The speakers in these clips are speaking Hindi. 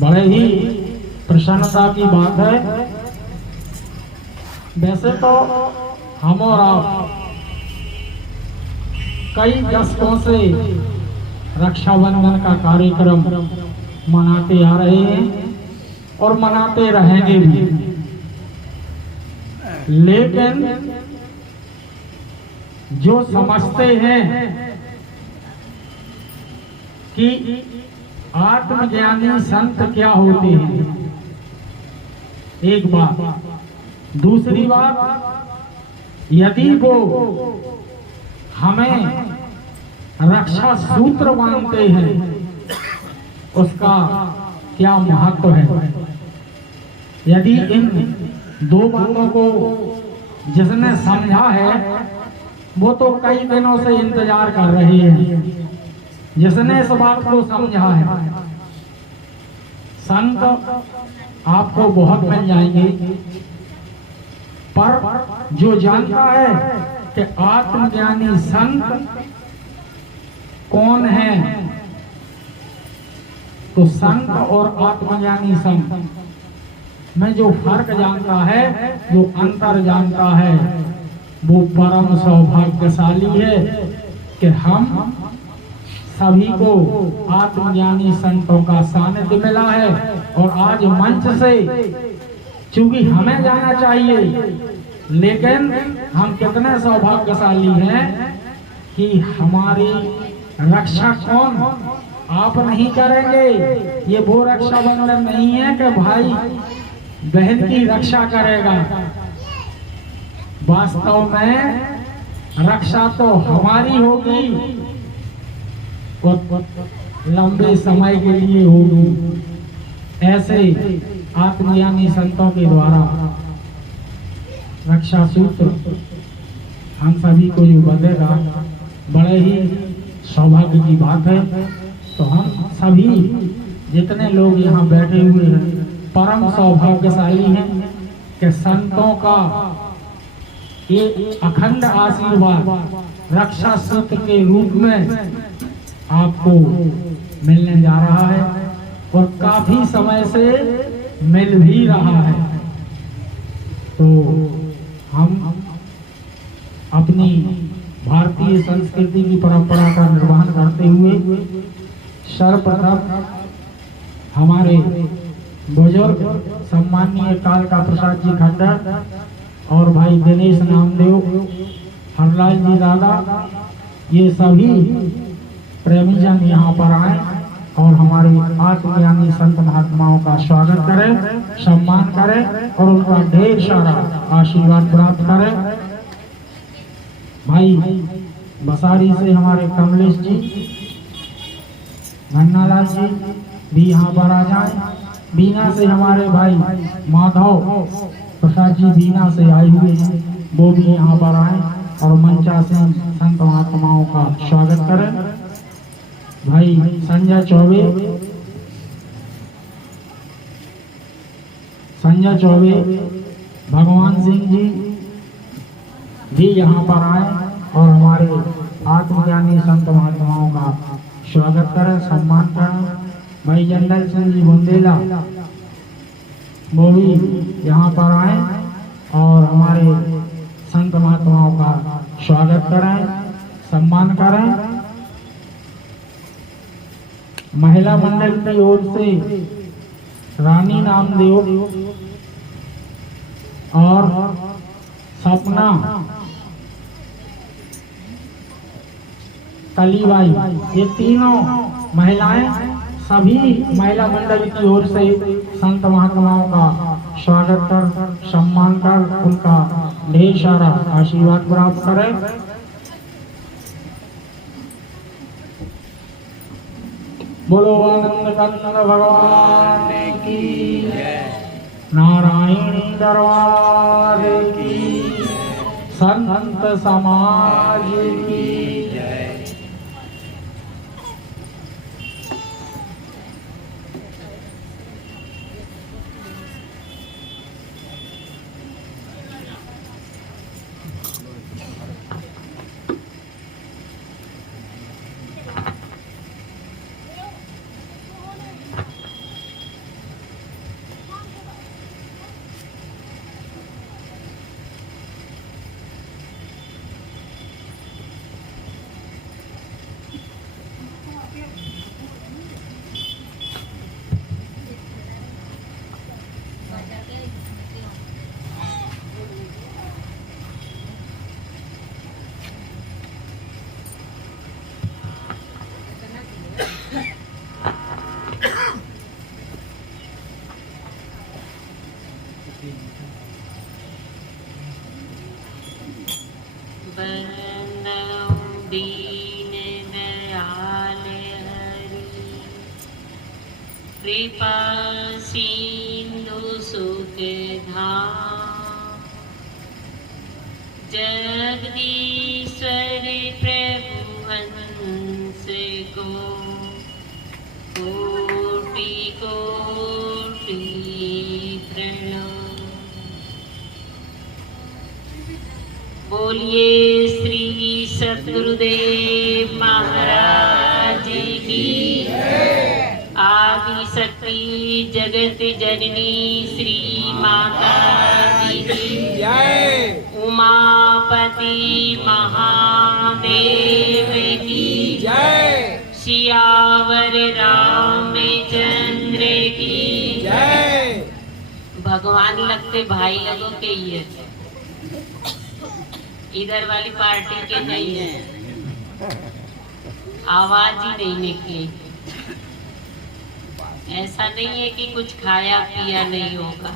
बड़े ही प्रसन्नता की बात है। वैसे तो हम और आप कई दशकों से रक्षाबंधन का कार्यक्रम मनाते आ रहे हैं और मनाते रहेंगे भी, लेकिन जो समझते हैं कि आत्मज्ञानी संत क्या होते हैं, एक बात। दूसरी बात, यदि वो हमें रक्षा सूत्र मानते हैं, उसका क्या महत्व है। यदि इन दो बातों को जिसने समझा है वो तो कई दिनों से इंतजार कर रहे हैं। जिसने इस बात को समझा है, संत आपको बहुत मिल जाएंगे, पर जो जानता है कि आत्मज्ञानी संत कौन है, तो संत और आत्मज्ञानी संत में जो फर्क जानता है, जो अंतर जानता है, वो परम सौभाग्यशाली है कि हम सभी को आत्मज्ञानी संतों का सानिध्य मिला है। और आज मंच से चूंकि हमें जाना चाहिए, लेकिन हम कितने सौभाग्यशाली हैं कि हमारी रक्षा कौन आप नहीं करेंगे। ये वो रक्षाबंधन नहीं है कि भाई बहन की रक्षा करेगा। वास्तव में रक्षा तो हमारी होगी और लंबे समय के लिए होगी। ऐसे आत्मज्ञानी संतों के द्वारा रक्षा सूत्र हम सभी को जो बंधेगा, बड़े ही सौभाग्य की बात है। तो हम सभी जितने लोग यहाँ बैठे हुए हैं परम सौभाग्यशाली हैं कि संतों का ये अखंड आशीर्वाद रक्षा सूत्र के रूप में आपको मिलने जा रहा है और काफी समय से मिल भी रहा है। तो हम अपनी भारतीय संस्कृति की परंपरा का निर्वहन करते हुए सर्वप्रथम हमारे बुजुर्ग सम्माननीय कालका प्रसाद जी खंडर और भाई दिनेश नामदेव, हरलाल जी दादा, ये सभी प्रेमीजन यहाँ पर आए और हमारे आत्मज्ञानी संत महात्माओं का स्वागत करें, सम्मान करें और उनका ढेर सारा आशीर्वाद प्राप्त करें। भाई बसारी से हमारे कमलेश जी, धन्नालाल जी भी यहाँ पर आ जाए। बीना से हमारे भाई माधव प्रसाद जी बीना से आए हुए हैं, वो भी यहाँ पर आए और मंचासीन संत महात्माओं का स्वागत करें। भाई संजय चौबे, भगवान सिंह जी भी यहाँ पर आए और हमारे आत्मज्ञानी संत महात्माओं का स्वागत करें, सम्मान करें। भाई जंडल सिंह जी बुंदेला, वो भी यहाँ पर आए और हमारे संत महात्माओं का स्वागत करें, सम्मान करें। महिला मंडल की ओर से रानी नामदेव और सपना कलीबाई, ये तीनों महिलाएं सभी महिला मंडल की ओर से संत महात्माओं का स्वागत कर, सम्मान कर, उनका ढेर सारा आशीर्वाद प्राप्त करें। बोलो आनंद कंद भगवान की, नारायणी दरबार की, संत समाज की। कृपा सिंधु सुख धाम, जगदीश्वर प्रभु हंस को कोटि कोटि प्रणाम। बोलिए श्री सतगुरुदेव महाराज की आदि शक्ति जगत जननी श्री माता दी की जय, उमापति महादेव की जय, सियावर रामचंद्र की जय। भगवान लगते भाई लोगों के ही है, इधर वाली पार्टी के नहीं है, आवाज ही नहीं निकली। ऐसा नहीं है कि कुछ खाया पिया नहीं होगा,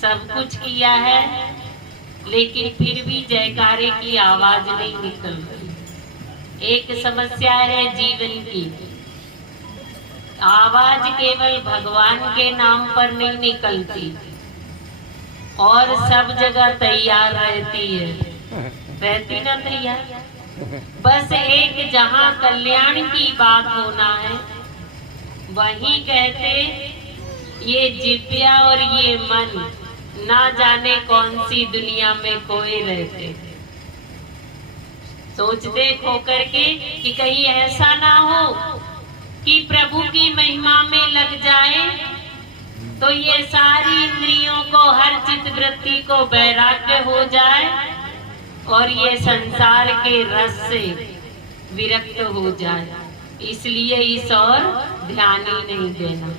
सब कुछ किया है, लेकिन फिर भी जयकारे की आवाज नहीं निकल रही। एक समस्या है जीवन की, आवाज केवल भगवान के नाम पर नहीं निकलती और सब जगह तैयार रहती है, रहती ना तैयार। बस एक जहां कल्याण की बात होना है, वहीं कहते ये जिव्या और ये मन ना जाने कौन सी दुनिया में खोए रहते। सोचते खो करके कि कहीं ऐसा ना हो कि प्रभु की महिमा में लग जाए तो ये सारी इंद्रियों को, हर चित्त वृत्ति को वैराग्य हो जाए और ये संसार के रस से विरक्त हो जाए। इसलिए इस और ध्यान ही नहीं देना,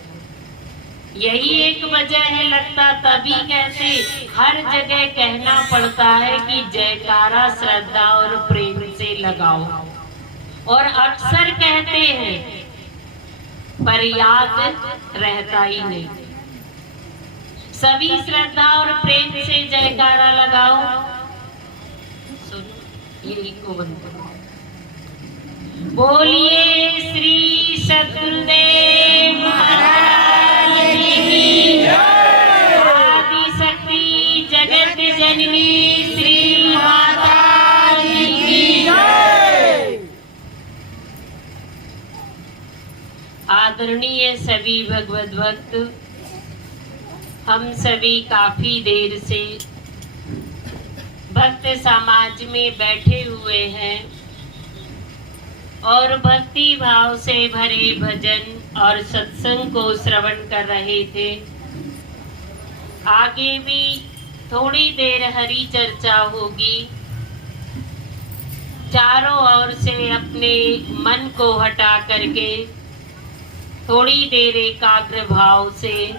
यही एक वजह है। लगता तभी कैसे हर जगह कहना पड़ता है कि जयकारा श्रद्धा और प्रेम से लगाओ, और अक्सर कहते हैं पर याद रहता ही नहीं। सभी श्रद्धा और प्रेम से जयकारा लगाओ। यही को बंद करो। बोलिए श्री सतगुरुदेव महाराज की जय, आदि शक्ति जगत जननी श्री माता की जय। आदरणीय सभी भगवत भक्त, हम सभी काफी देर से भक्त समाज में बैठे हुए हैं और भक्ति भाव से भरे भजन और सत्संग को श्रवण कर रहे थे। आगे भी थोड़ी देर हरि चर्चा होगी। चारों ओर से अपने मन को हटा करके थोड़ी देर एकाग्र भाव से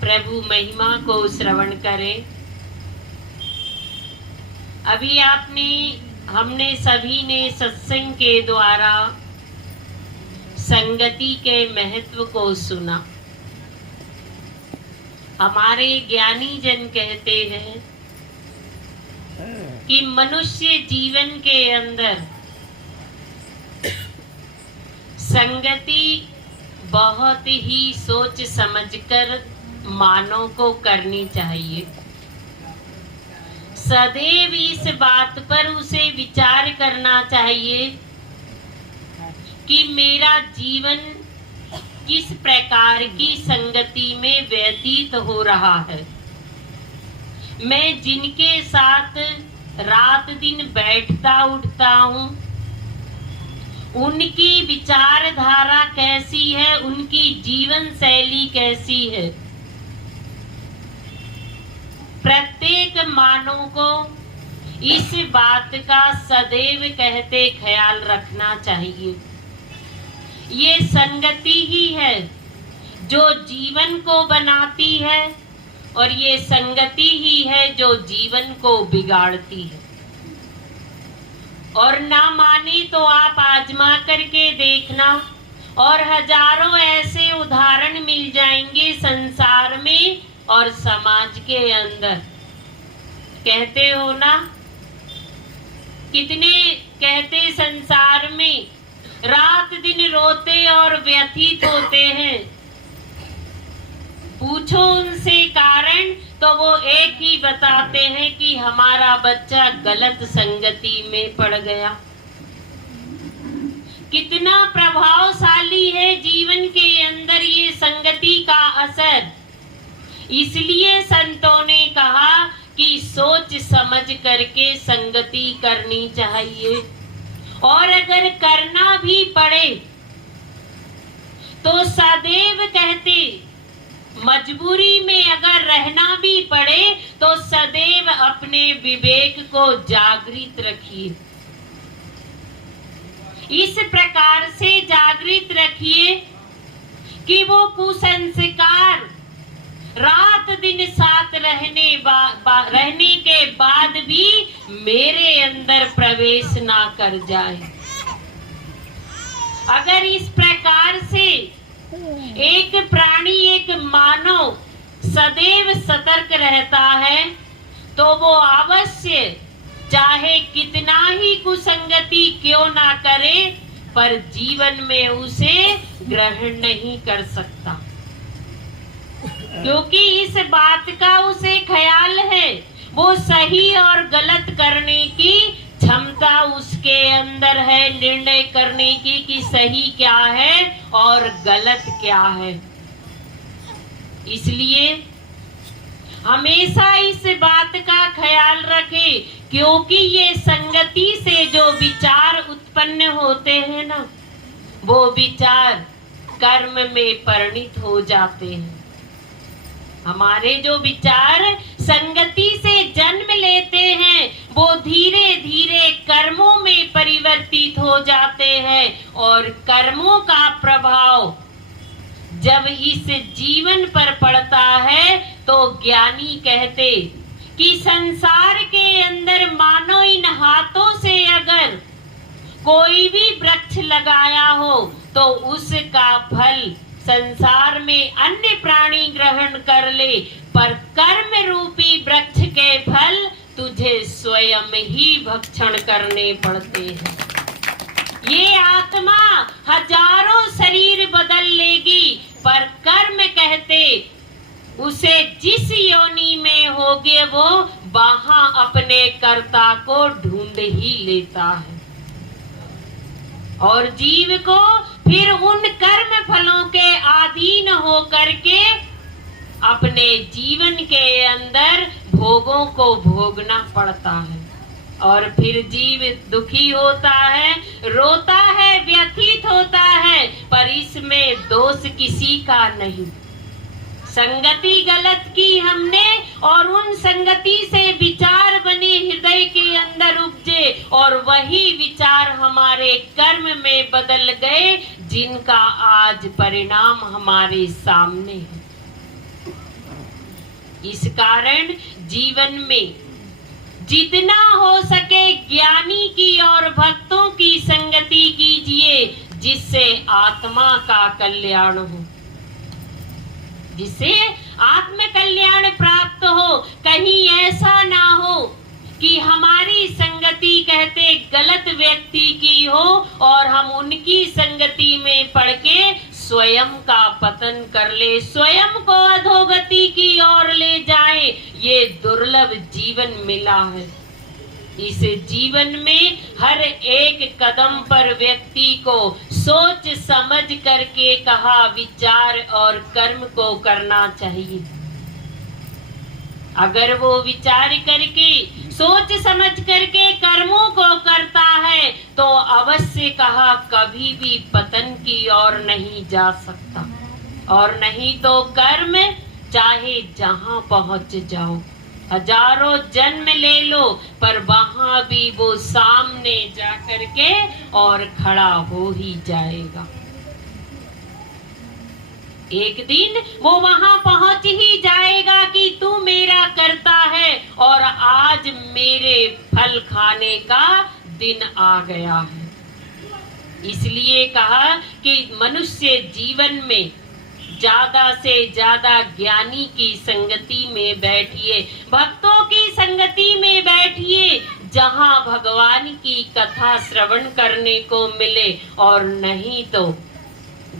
प्रभु महिमा को श्रवण करें। अभी हमने सभी ने सत्संग के द्वारा संगति के महत्व को सुना। हमारे ज्ञानी जन कहते हैं कि मनुष्य जीवन के अंदर संगति बहुत ही सोच समझकर मानव को करनी चाहिए। सदैव इस बात पर उसे विचार करना चाहिए कि मेरा जीवन किस प्रकार की संगति में व्यतीत हो रहा है। मैं जिनके साथ रात दिन बैठता उठता हूँ, उनकी विचारधारा कैसी है, उनकी जीवन शैली कैसी है। प्रत्येक मानव को इस बात का सदैव कहते ख्याल रखना चाहिए। ये संगति ही है जो जीवन को बनाती है और ये संगति ही है जो जीवन को बिगाड़ती है। और ना माने तो आप आजमा करके देखना, और हजारों ऐसे उदाहरण मिल जाएंगे संसार में और समाज के अंदर। कहते हो ना, कितने कहते संसार में रात दिन दिन रोते और व्यथित होते हैं, पूछो उनसे कारण तो वो एक ही बताते हैं कि हमारा बच्चा गलत संगति में पड़ गया। कितना प्रभावशाली है जीवन के अंदर ये संगति का असर। इसलिए संतों ने कहा कि सोच समझ करके संगति करनी चाहिए, और अगर करना भी पड़े तो सदैव कहते, मजबूरी में अगर रहना भी पड़े तो सदैव अपने विवेक को जागृत रखिए। इस प्रकार से जागृत रखिए कि वो कुसंस्कार रात दिन साथ रहने के बाद भी मेरे अंदर प्रवेश ना कर जाए। अगर इस प्रकार से एक प्राणी, एक मानव सदैव सतर्क रहता है तो वो अवश्य चाहे कितना ही कुसंगति क्यों ना करे, पर जीवन में उसे ग्रहण नहीं कर सकता, क्योंकि इस बात का उसे ख्याल है। वो सही और गलत करने की क्षमता उसके अंदर है, निर्णय करने की कि सही क्या है और गलत क्या है। इसलिए हमेशा इस बात का ख्याल रखें, क्योंकि ये संगति से जो विचार उत्पन्न होते हैं ना, वो विचार कर्म में परिणित हो जाते हैं। हमारे जो विचार संगति से जन्म लेते हैं वो धीरे धीरे कर्मों में परिवर्तित हो जाते हैं, और कर्मों का प्रभाव जब इस जीवन पर पड़ता है तो ज्ञानी कहते कि संसार के अंदर मानो इन हाथों से अगर कोई भी वृक्ष लगाया हो तो उसका फल संसार में अन्य प्राणी ग्रहण कर ले, पर कर्म रूपी वृक्ष के फल तुझे स्वयं ही भक्षण करने पड़ते हैं। ये आत्मा हजारों शरीर बदल लेगी, पर कर्म कहते उसे जिस योनि में होगे वो वहां अपने कर्ता को ढूंढ ही लेता है, और जीव को फिर उन कर्म फलों के अधीन हो करके अपने जीवन के अंदर भोगों को भोगना पड़ता है, और फिर जीव दुखी होता है, रोता है, व्यथित होता है, पर इसमें दोष किसी का नहीं। संगति गलत की हमने, और उन संगति से विचार बने हृदय के अंदर उपजे, और वही विचार हमारे कर्म में बदल गए, जिनका आज परिणाम हमारे सामने है। इस कारण जीवन में जितना हो सके ज्ञानी की और भक्तों की संगति कीजिए, जिससे आत्मा का कल्याण हो, जिससे आत्म कल्याण प्राप्त हो। कहीं ऐसा ना हो कि हमारी संगति कहते गलत व्यक्ति की हो और हम उनकी संगति में पड़ के स्वयं का पतन कर ले, स्वयं को अधोगति की ओर ले जाए। ये दुर्लभ जीवन मिला है। इस जीवन में हर एक कदम पर व्यक्ति को सोच समझ करके कहा विचार और कर्म को करना चाहिए। अगर वो विचार करके सोच समझ करके कर्मों को करता है तो अवश्य कहा कभी भी पतन की ओर नहीं जा सकता, और नहीं तो कर्म चाहे जहां पहुंच जाओ, हजारों जन्म ले लो, पर वहां भी वो सामने जा करके और खड़ा हो ही जाएगा। एक दिन वो वहां पहुंच ही जाएगा कि तू मेरा करता है और आज मेरे फल खाने का दिन आ गया है। इसलिए कहा कि मनुष्य जीवन में ज्यादा से ज्यादा ज्ञानी की संगति में बैठिए, भक्तों की संगति में बैठिए, जहां भगवान की कथा श्रवण करने को मिले, और नहीं तो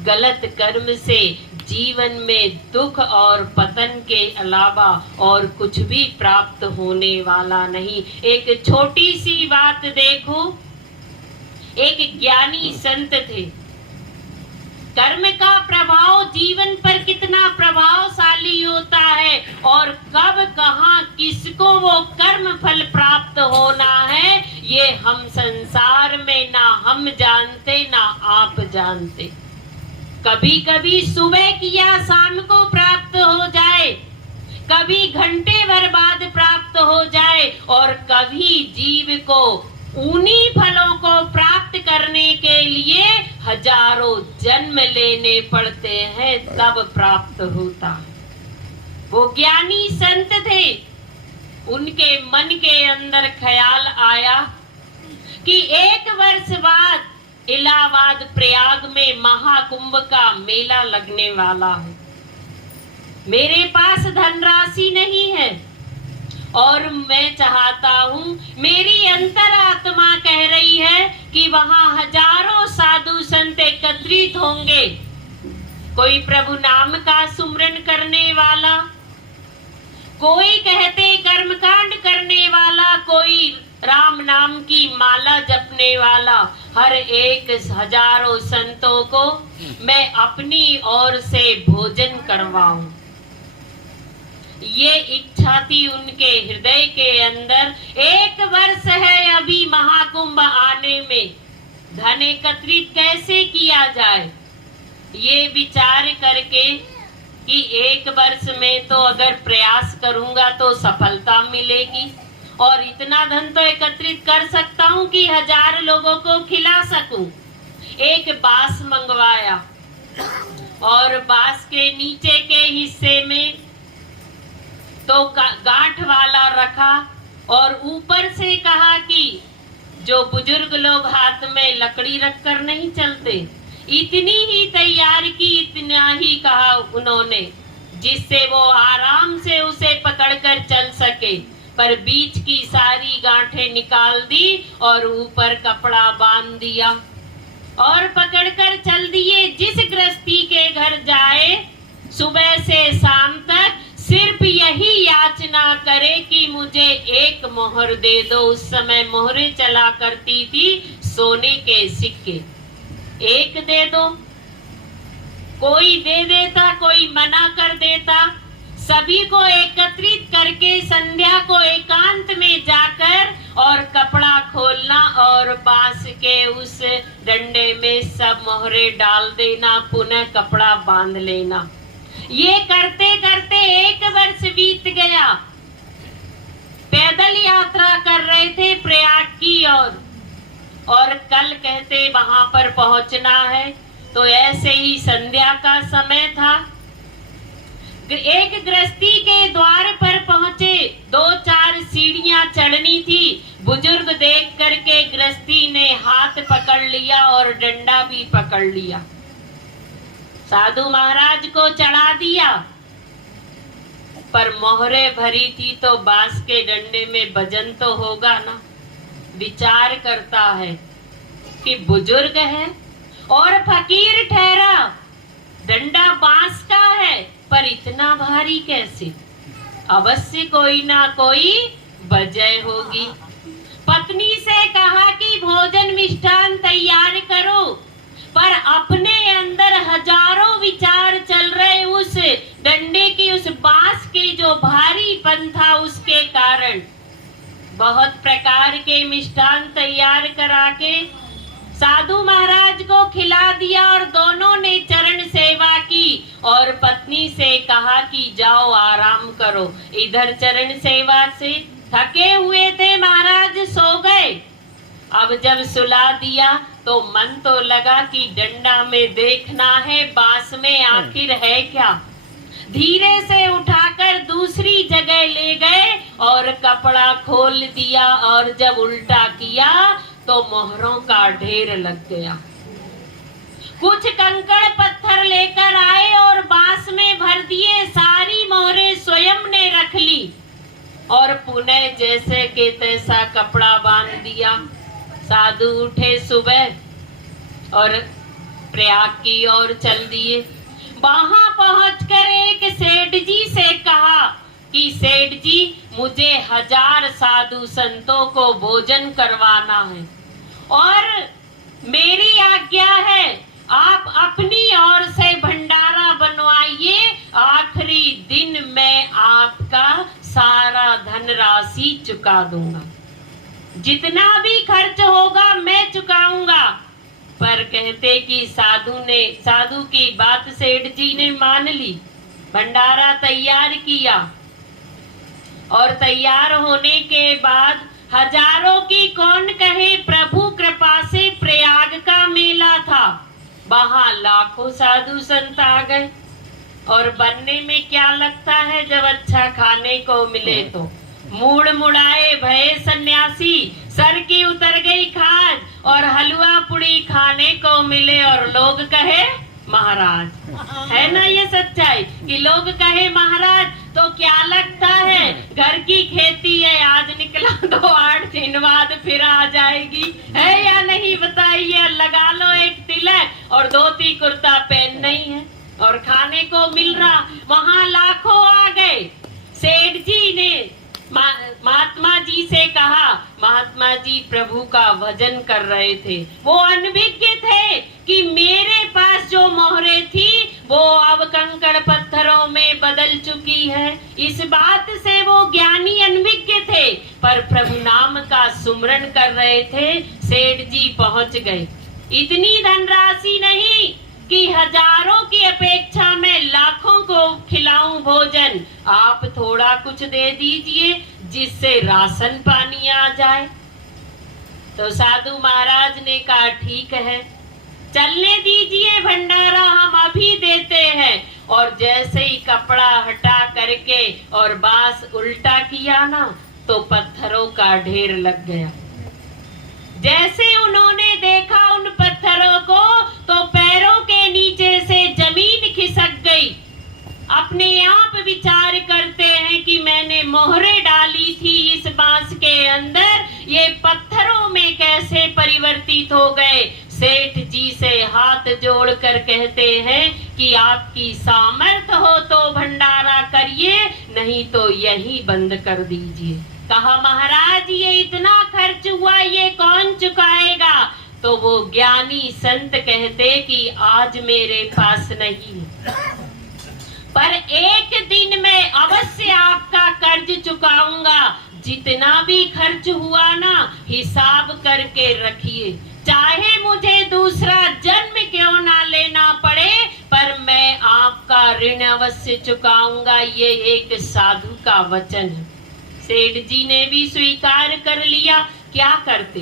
गलत कर्म से जीवन में दुख और पतन के अलावा और कुछ भी प्राप्त होने वाला नहीं। एक छोटी सी बात देखो, एक ज्ञानी संत थे। कर्म का प्रभाव जीवन पर कितना प्रभावशाली होता है, और कब कहाँ किसको वो कर्म फल प्राप्त होना है, ये हम संसार में ना हम जानते ना आप जानते। कभी कभी सुबह किया शाम को प्राप्त हो जाए, कभी घंटे भर बाद प्राप्त हो जाए, और कभी जीव को उन्हीं फलों को प्राप्त करने के लिए हजारों जन्म लेने पड़ते हैं, तब प्राप्त होता है। वो ज्ञानी संत थे, उनके मन के अंदर ख्याल आया कि 1 वर्ष बाद इलाहाबाद प्रयाग में महाकुंभ का मेला लगने वाला है। मेरे पास धनराशि नहीं है, और मैं चाहता हूँ, मेरी अंतरात्मा कह रही है कि वहां हजारों साधु संत एकत्रित होंगे। कोई प्रभु नाम का सुमरन करने वाला, कोई कहते कर्मकांड करने वाला, कोई राम नाम की माला जपने वाला। हर एक हजारों संतों को मैं अपनी ओर से भोजन करवाऊं, ये इच्छा थी उनके हृदय के अंदर। 1 वर्ष है अभी महाकुंभ आने में, धन एकत्रित कैसे किया जाए, ये विचार करके कि 1 वर्ष में तो अगर प्रयास करूंगा तो सफलता मिलेगी, और इतना धन तो एकत्रित कर सकता हूँ कि 1000 लोगों को खिला सकूं। एक बांस मंगवाया, और बांस के नीचे के हिस्से में तो गांठ वाला रखा, और ऊपर से कहा कि जो बुजुर्ग लोग हाथ में लकड़ी रखकर नहीं चलते, इतनी ही तैयार की, इतना ही कहा उन्होंने, जिससे वो आराम से उसे पकड़कर चल सके। पर बीच की सारी गांठें निकाल दी और ऊपर कपड़ा बांध दिया और पकड़कर चल दिए। जिस गृहस्थी के घर जाए, सुबह से शाम तक सिर्फ यही याचना करे कि मुझे 1 मोहर दे दो। उस समय मोहरें चला करती थी सोने के सिक्के, 1 दे दो। कोई दे देता, कोई मना कर देता। सभी को एकत्रित करके संध्या को एकांत में जाकर और कपड़ा खोलना और बांस के उस डंडे में सब मोहरे डाल देना, पुनः कपड़ा बांध लेना। ये करते करते 1 वर्ष बीत गया। पैदल यात्रा कर रहे थे प्रयाग की ओर, और कल कहते वहां पर पहुंचना है। तो ऐसे ही संध्या का समय था। एक गृहस्थी के द्वार पर पहुंचे, 2-4 सीढ़ियां चढ़नी थी। बुजुर्ग देख करके गृहस्थी ने हाथ पकड़ लिया और डंडा भी पकड़ लिया। साधु महाराज को चढ़ा दिया, पर मोहरे भरी थी तो बांस के डंडे में वजन तो होगा ना। विचार करता है कि बुजुर्ग है और फकीर ठहरा, डंडा बांस का है, पर इतना भारी कैसे? अवश्य कोई ना कोई वजह होगी। पत्नी से कहा कि भोजन मिष्ठान तैयार करो, पर अपने अंदर हजारों विचार चल रहे। उस डंडे की, उस बांस के जो भारीपन था उसके कारण बहुत प्रकार के मिष्ठान तैयार करा के साधु महाराज को खिला दिया, और दोनों ने चरण सेवा की और पत्नी से कहा कि जाओ आराम करो। इधर चरण सेवा से थके हुए थे महाराज, सो गए। अब जब सुला दिया तो मन तो लगा कि डंडा में देखना है, बांस में आखिर है क्या। धीरे से उठाकर दूसरी जगह ले गए और कपड़ा खोल दिया, और जब उल्टा किया तो मोहरों का ढेर लग गया। कुछ कंकड़ पत्थर लेकर आए और बांस में भर दिए। सारी मोहरें स्वयं ने रख ली। और पुनः जैसे के तैसा कपड़ा बांध दिया। साधु उठे सुबह और प्रयाग की ओर चल दिए। वहां पहुंचकर एक सेठ जी से कहा कि सेठ जी, मुझे 1000 साधु संतों को भोजन करवाना है और मेरी आज्ञा है आप अपनी ओर से भंडारा बनवाइए। आखिरी दिन मैं आपका सारा धनराशि चुका दूंगा, जितना भी खर्च होगा मैं चुकाऊंगा। पर कहते कि साधु की बात सेठ जी ने मान ली। भंडारा तैयार किया और तैयार होने के बाद हजारों की कौन कहे, प्रभु कृपा से प्रयाग का मेला था। वहां लाखों साधु संत आ गए। और बनने में क्या लगता है, जब अच्छा खाने को मिले तो मूड मुड़ाए भये सन्यासी, सर की उतर गई खाज और हलवा पुड़ी खाने को मिले और लोग कहे महाराज। है ना ये सच्चाई कि लोग कहे महाराज, तो क्या लगता है घर की खेती है, आज निकला तो 8 दिन बाद फिर आ जाएगी, है या नहीं बताइए। लगा लो एक तिलक और धोती कुर्ता पहन नहीं है और खाने को मिल रहा। वहां लाखों आ गए। सेठ जी ने महात्मा जी से कहा, महात्मा जी प्रभु का भजन कर रहे थे, वो अनभिज्ञ थे कि मेरे पास जो मोहरे थी वो अब कंकड़ पत्थरों में बदल चुकी है। इस बात से वो ज्ञानी अनभिज्ञ थे, पर प्रभु नाम का सुमरन कर रहे थे। सेठ जी पहुंच गए। इतनी धनराशि नहीं कि हजारों की अपेक्षा में लाखों को खिलाऊं भोजन, आप थोड़ा कुछ दे दीजिए जिससे राशन पानी आ जाए। तो साधु महाराज ने कहा ठीक है, चलने दीजिए, भंडारा हम अभी देते हैं। और जैसे ही कपड़ा हटा करके और बांस उल्टा किया ना, तो पत्थरों का ढेर लग गया। जैसे उन्होंने देखा उन पत्थरों को, तो पैरों के नीचे से जमीन खिसक गई। अपने आप विचार करते हैं कि मैंने मोहरे डाली थी इस बांस के अंदर, ये पत्थरों में कैसे परिवर्तित हो गए। सेठ जी से हाथ जोड़कर कहते हैं कि आपकी सामर्थ हो तो भंडारा करिए, नहीं तो यही बंद कर दीजिए। कहा महाराज ये इतना खर्च हुआ, ये कौन चुकाएगा। तो वो ज्ञानी संत कहते कि आज मेरे पास नहीं है, पर एक दिन मैं अवश्य आपका कर्ज चुकाऊंगा। जितना भी खर्च हुआ ना, हिसाब करके रखिए, चाहे मुझे दूसरा जन्म क्यों ना लेना पड़े, पर मैं आपका ऋण अवश्य चुकाऊंगा। ये एक साधु का वचन है। सेठ जी ने भी स्वीकार कर लिया। क्या करते,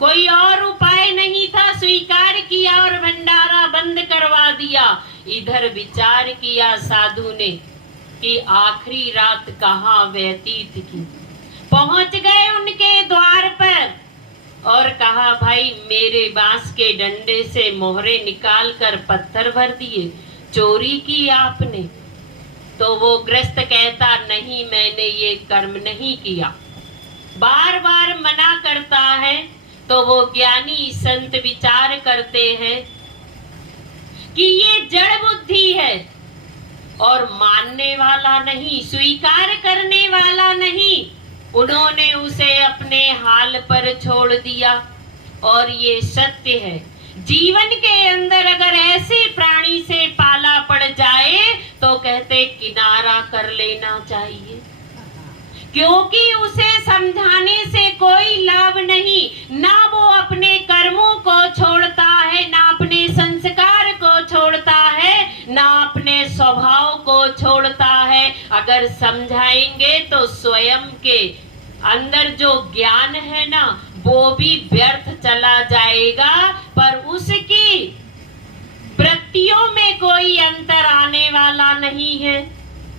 कोई और उपाय नहीं था। स्वीकार किया और भंडारा बंद करवा दिया। इधर विचार किया साधु ने कि आखिरी रात कहाँ व्यतीत की। पहुंच गए उनके द्वार पर और कहा भाई मेरे बांस के डंडे से मोहरे निकाल कर पत्थर भर दिए, चोरी की आपने। तो वो ग्रस्त कहता नहीं, मैंने ये कर्म नहीं किया। बार बार मना करता है। तो वो ज्ञानी संत विचार करते हैं कि ये जड़ बुद्धि है और मानने वाला नहीं, स्वीकार करने वाला नहीं। उन्होंने उसे अपने हाल पर छोड़ दिया। और ये सत्य है, जीवन के अंदर अगर ऐसे प्राणी से पाला पड़ जाए तो कहते किनारा कर लेना चाहिए, क्योंकि उसे समझाने से कोई लाभ नहीं। ना वो अपने कर्मों को छोड़ता है, ना अपने संस्कार को छोड़ता है, ना अपने स्वभाव को छोड़ता है। अगर समझाएंगे तो स्वयं के अंदर जो ज्ञान है ना, वो भी व्यर्थ चला जाएगा, पर उसकी वृत्तियों में कोई अंतर आने वाला नहीं है।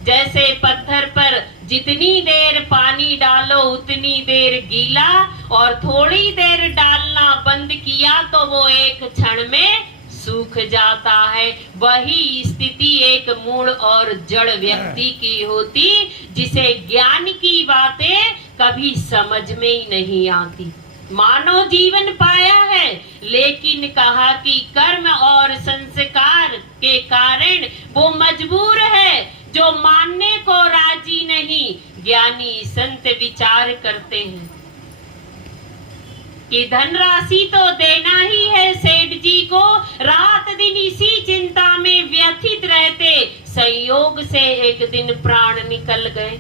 जैसे पत्थर पर जितनी देर पानी डालो उतनी देर गीला, और थोड़ी देर डालना बंद किया तो वो एक क्षण में सूख जाता है। वही स्थिति एक मूढ़ और जड़ व्यक्ति की होती, जिसे ज्ञान की बातें कभी समझ में ही नहीं आती। मानव जीवन पाया है, लेकिन कहा कि कर्म और संस्कार के कारण वो मजबूर है, जो मानने को राजी नहीं। ज्ञानी संत विचार करते हैं कि धनराशि तो देना ही है सेठ जी को। रात दिन इसी चिंता में व्यथित रहते, संयोग से एक दिन प्राण निकल गए।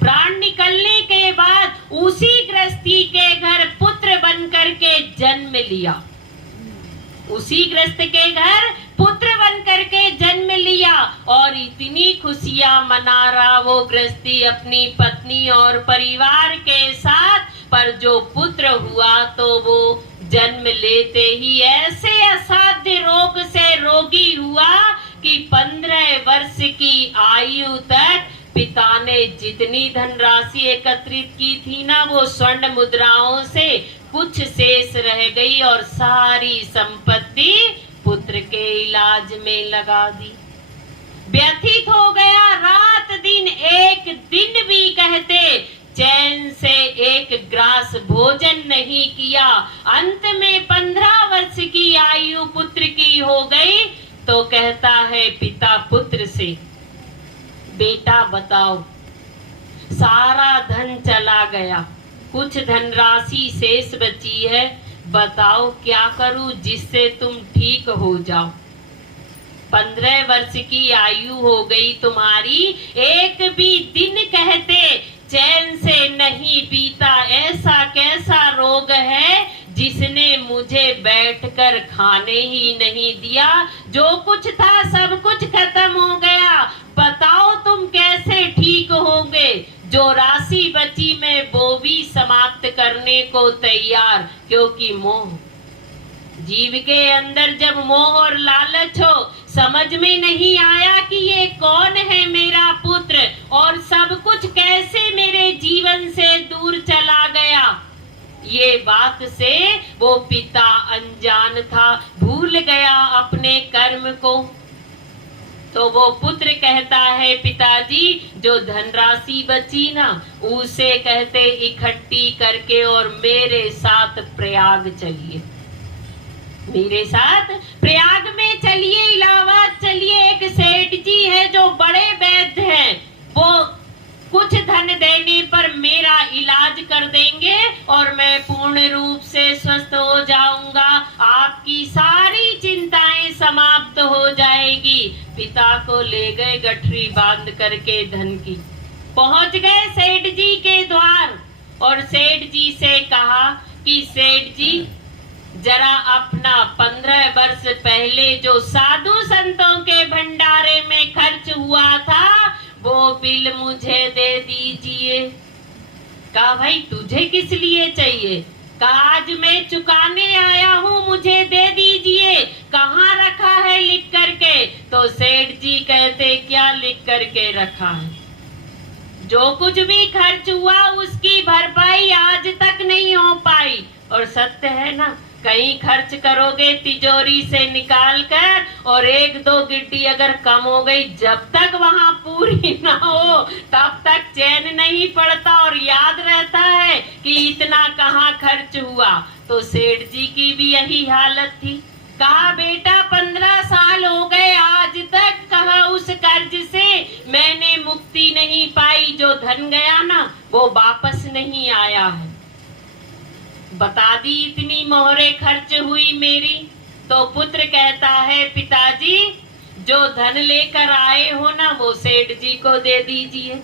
प्राण निकलने के बाद उसी गृहस्थी के घर पुत्र बनकर के जन्म लिया। उसी गृहस्थ के घर पुत्र बनकर के जन्म लिया और इतनी खुशियां मना रहा वो गृहस्थी अपनी पत्नी और परिवार के साथ। पर जो पुत्र हुआ तो वो जन्म लेते ही ऐसे असाध्य रोग से रोगी हुआ कि 15 वर्ष की आयु तक पिता ने जितनी धनराशि एकत्रित की थी ना, वो स्वर्ण मुद्राओं से कुछ शेष रह गई और सारी संपत्ति पुत्र के इलाज में लगा दी। व्यथित हो गया, रात दिन एक दिन भी कहते चैन से एक ग्रास भोजन नहीं किया। अंत में 15 वर्ष की आयु पुत्र की हो गई तो कहता है पिता पुत्र से, बेटा बताओ, सारा धन चला गया, कुछ धनराशि शेष बची है, बताओ क्या करूं जिससे तुम ठीक हो जाओ। 15 वर्ष की आयु हो गई तुम्हारी, एक भी दिन कहते चैन से नहीं बीता। ऐसा कैसा रोग है जिसने मुझे बैठकर खाने ही नहीं दिया। जो कुछ था सब कुछ खत्म हो गया, बताओ तुम कैसे ठीक होंगे। जो राशि बची मैं वो भी समाप्त करने को तैयार, क्योंकि मोह, जीव के अंदर जब मोह और लालच हो, समझ में नहीं आया कि ये कौन है मेरा पुत्र और सब कुछ कैसे मेरे जीवन से दूर चला गया। ये बात से वो पिता अनजान था, भूल गया अपने कर्म को। तो वो पुत्र कहता है पिताजी जो धनराशि बची ना, उसे कहते इकट्ठी करके और मेरे साथ प्रयाग चलिए, मेरे साथ प्रयाग में चलिए, इलाहाबाद चलिए। एक सेठ जी है जो बड़े वैद्य हैं, वो कुछ धन देने पर मेरा इलाज कर देंगे और मैं पूर्ण रूप से स्वस्थ हो जाऊंगा, आपकी सारी चिंताएं समाप्त हो जाएगी। पिता को ले गए गठरी बांध करके धन की, पहुंच गए सेठ जी के द्वार और सेठ जी से कहा कि सेठ जी जरा अपना 15 वर्ष पहले जो साधु संतों के भंडारे में खर्च हुआ था वो बिल मुझे दे दीजिए। कहा भाई तुझे किस लिए चाहिए? कहा आज मैं चुकाने आया हूँ, मुझे दे दीजिए। कहाँ रखा है लिख करके? तो सेठ जी कहते क्या लिख करके रखा है? जो कुछ भी खर्च हुआ उसकी भरपाई आज तक नहीं हो पाई। और सत्य है ना, कहीं खर्च करोगे तिजोरी से निकाल कर और 1-2 गिट्टी अगर कम हो गई, जब तक वहां पूरी ना हो तब तक चैन नहीं पड़ता और याद रहता है कि इतना कहाँ खर्च हुआ। तो सेठ जी की भी यही हालत थी। कहा बेटा 15 साल हो गए आज तक, कहा उस कर्ज से मैंने मुक्ति नहीं पाई। जो धन गया ना वो वापस नहीं आया है। बता दी इतनी मोहरे खर्च हुई मेरी। तो पुत्र कहता है पिताजी जो धन लेकर आए हो ना वो सेठ जी को दे दीजिए।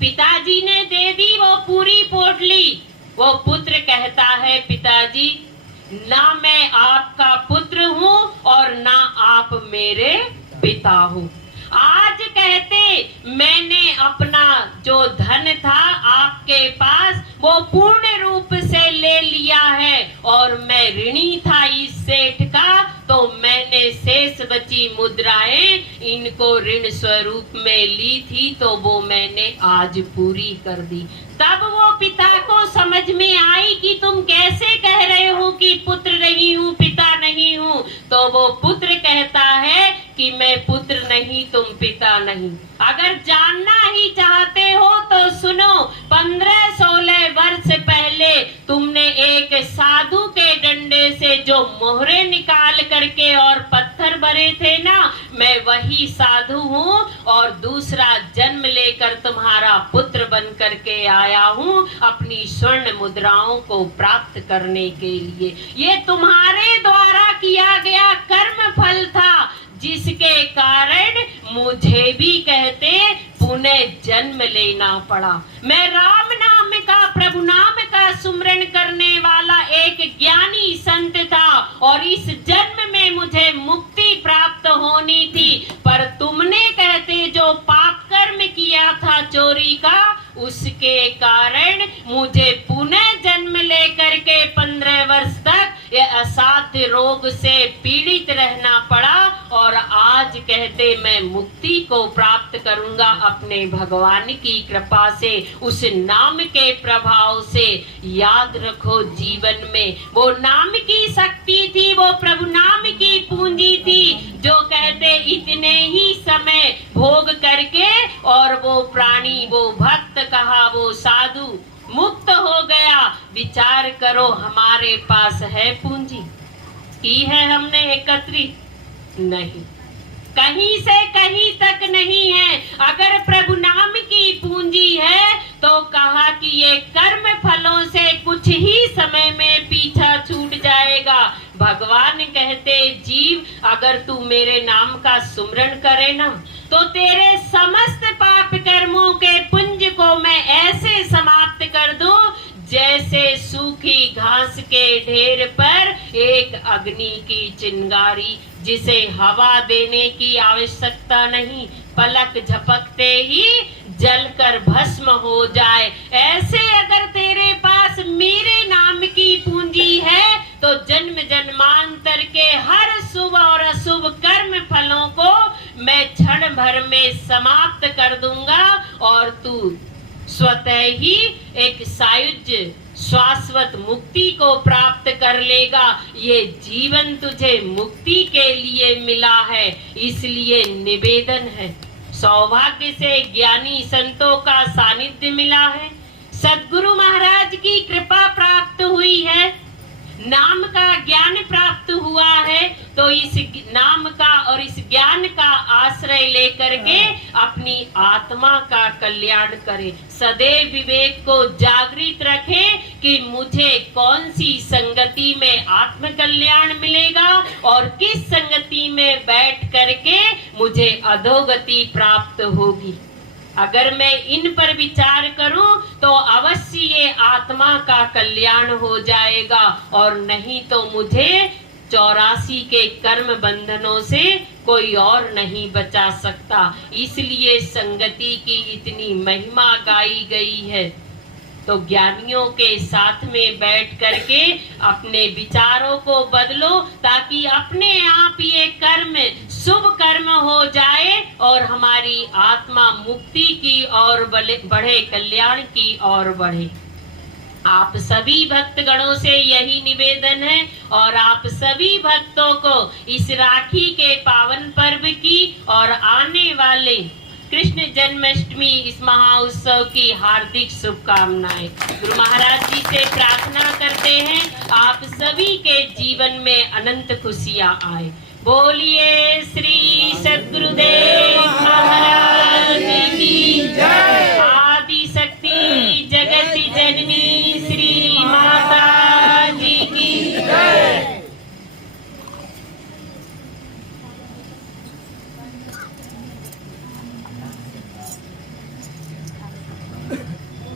पिताजी ने दे दी वो पूरी पोटली। वो पुत्र कहता है पिताजी ना मैं आपका पुत्र हूँ और ना आप मेरे पिता हो। आज कहते मैंने अपना जो धन था आपके पास वो पूर्ण रूप से ले लिया है और मैं ऋणी था इस सेठ का, तो मैंने शेष बची मुद्राएं इनको ऋण स्वरूप में ली थी तो वो मैंने आज पूरी कर दी। तब वो पिता को समझ में आई कि तुम कैसे कह रहे हो कि पुत्र नहीं हूँ, पिता नहीं हूँ, तो वो पुत्र कहता है कि मैं पुत्र नहीं, तुम पिता नहीं। अगर जानना ही चाहते हो तो सुनो, 15-16 वर्ष पहले तुमने एक साधु के डंडे से जो मोहरे निकाल करके और पत्थर भरे थे ना, मैं वही साधु हूँ और दूसरा जन्म लेकर तुम्हारा पुत्र बन करके आया हूँ अपनी स्वर्ण मुद्राओं को प्राप्त करने के लिए। ये तुम्हारे द्वारा किया गया कर्म फल था, जिसके कारण मुझे भी कहते पुनः जन्म लेना पड़ा। मैं राम नाम का, प्रभु नाम का सुमरण करने वाला एक ज्ञानी संत था और इस जन्म में मुझे मुक्ति प्राप्त होनी थी, पर तुमने कहते जो पाप कर्म किया था चोरी का, उसके कारण मुझे पुनः जन्म लेकर के 15 वर्ष तक ये असाध्य रोग से पीड़ित रहना पड़ा और आज कहते मैं मुक्ति को प्राप्त करूंगा अपने भगवान की कृपा से, उस नाम के प्रभाव से। याद रखो जीवन में वो नाम की शक्ति थी, वो प्रभु नाम की पूंजी थी, जो कहते इतने ही समय भोग करके और वो प्राणी, वो भक्त कहा, वो साधु मुक्त हो गया। विचार करो, हमारे पास है पूंजी, की है हमने एकत्रित? नहीं, कहीं से कहीं तक नहीं है। अगर प्रभु नाम की पूंजी है तो कहा कि ये कर्म फलों से कुछ ही समय में पीछा छूट जाएगा। भगवान कहते जीव, अगर तू मेरे नाम का सुमरण करे ना, तो तेरे समस्त पाप कर्मों के पुंज को मैं ऐसे समाप्त कर दूं जैसे सूखी घास के ढेर पर एक अग्नि की चिंगारी, जिसे हवा देने की आवश्यकता नहीं, पलक झपकते ही जलकर भस्म हो जाए। ऐसे अगर तेरे पास मेरे नाम की पूंजी है तो जन्म जन्मांतर के हर शुभ और अशुभ कर्म फलों को मैं क्षण भर में समाप्त कर दूंगा और तू स्वतः ही एक सायुज्य शाश्वत मुक्ति को प्राप्त कर लेगा। ये जीवन तुझे मुक्ति के लिए मिला है, इसलिए निवेदन है। सौभाग्य से ज्ञानी संतों का सानिध्य मिला है, सद्गुरु महाराज की कृपा प्राप्त हुई है, नाम का ज्ञान प्राप्त हुआ है, तो इस नाम का और इस ज्ञान का आश्रय लेकर के अपनी आत्मा का कल्याण करें। सदैव विवेक को जागृत रखें कि मुझे कौन सी संगति में आत्म कल्याण मिलेगा और किस संगति में बैठ करके मुझे अधोगति प्राप्त होगी। अगर मैं इन पर विचार करूं तो अवश्य ये आत्मा का कल्याण हो जाएगा, और नहीं तो मुझे 84 के कर्म बंधनों से कोई और नहीं बचा सकता। इसलिए संगति की इतनी महिमा गाई गई है। तो ज्ञानियों के साथ में बैठ करके अपने विचारों को बदलो, ताकि अपने आप ये कर्म शुभ कर्म हो जाए और हमारी आत्मा मुक्ति की ओर बढ़े, कल्याण की ओर बढ़े। आप सभी भक्तगणों से यही निवेदन है और आप सभी भक्तों को इस राखी के पावन पर्व की और आने वाले कृष्ण जन्माष्टमी इस महाउत्सव की हार्दिक शुभकामनाएं। गुरु महाराज जी से प्रार्थना करते हैं आप सभी के जीवन में अनंत खुशियां आए। बोलिए श्री सद्गुरुदेव महाराज की जय। आदि शक्ति जगत जननी श्री